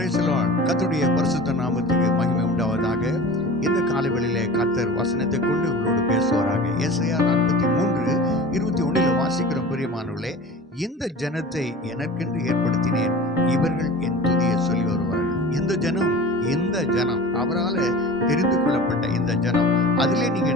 Praise the Lord. கர்த்தருடைய பரிசுத்த நாமத்துக்கு மகிமை உண்டாவதாக. இந்த காலைவெளியிலே கர்த்தர் வசனத்தை கொண்டு உங்களோடு பேசுவாராக. ஏசாயா 43:21 வாசிக்கிற பிரியமானவர்களே, இந்த ஜனத்தை எனக்கென்று ஏற்படுத்தினேன், இவர்கள் என் துதியை சொல்லி வருவார்கள். இந்த ஜனம், இந்த ஜனம் அவரால் தெரிந்து கொள்ளப்பட்ட இந்த ஜனம். அதிலே நீங்க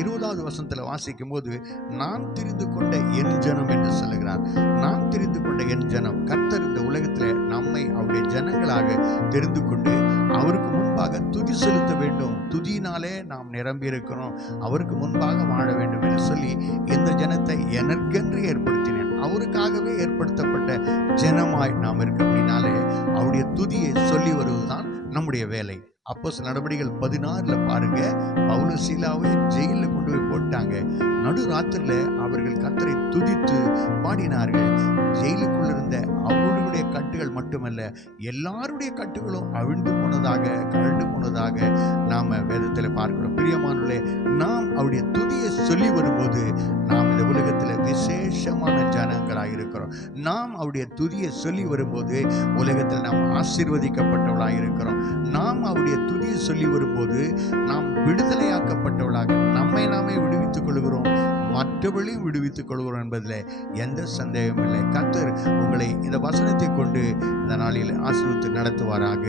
20வது வசனத்துல வாசிக்கும் போது, நான் தெரிந்து கொண்ட என் ஜனம் என்று சொல்லுகிறார். நான் தெரிந்து கொண்ட என் ஜனம். கர்த்தர் இந்த உலகத்துல நம்மை அவருடைய ஜனங்களாக தெரிந்து கொண்டு அவருக்கு முன்பாக துதி செலுத்த வேண்டும். துதியினாலே நாம் நிரம்பி இருக்கிறோம். அவருக்கு முன்பாக வாழ வேண்டும் என்று சொல்லி இந்த ஜனத்தை எனக்கென்று ஏற்படுத்தினேன். அவருக்காகவே ஏற்படுத்தப்பட்ட ஜனமாய் நாம் இருக்க அப்படின்னாலே அவருடைய துதியை சொல்லி வருவதுதான் நம்முடைய வேலை. அப்போஸ்தலர் நடபடிகள் 16 பாருங்க, பவுலும் சீலாவையும் ஜெயிலில் கொண்டு போய் போட்டாங்க. நடுராத்திரில அவர்கள் கர்த்தரை துதித்து பாடினார்கள். ஜெயிலுக்குள்ள இருந்த அவர்களுடைய கட்டுகள் மட்டுமல்ல, எல்லாருடைய கட்டுகளும் அவிழ்ந்து போனதாக, கழண்டு போனதாக நாம வேதத்தில் பார்க்கிறோம். பிரியமானவர்களே, நாம் அவருடைய துதியை சொல்லி வரும்போது நாம் இந்த உலகத்தில் விசேஷமான ஜனங்களாக இருக்கிறோம். நாம் அவருடைய துதியை சொல்லி வரும்போது உலகத்தில் நாம் ஆசீர்வதிக்கப்பட்டவர்களாக இருக்கிறோம். நாம் அவருடைய துதியை சொல்லி வரும்போது நாம் விடுதலையாக்கப்பட்டவர்களாக நம்மை நாமே விடுவித்துக் கொள்கிறோம், மற்றவர்களையும் விடுவித்துக் கொள்கிறோம் என்பதில் எந்த சந்தேகமும் இல்லை. கர்த்தர் உங்களை இந்த வசனத்தை கொண்டு இந்த நாளில் ஆசீர்வதித்து நடத்துவாராக.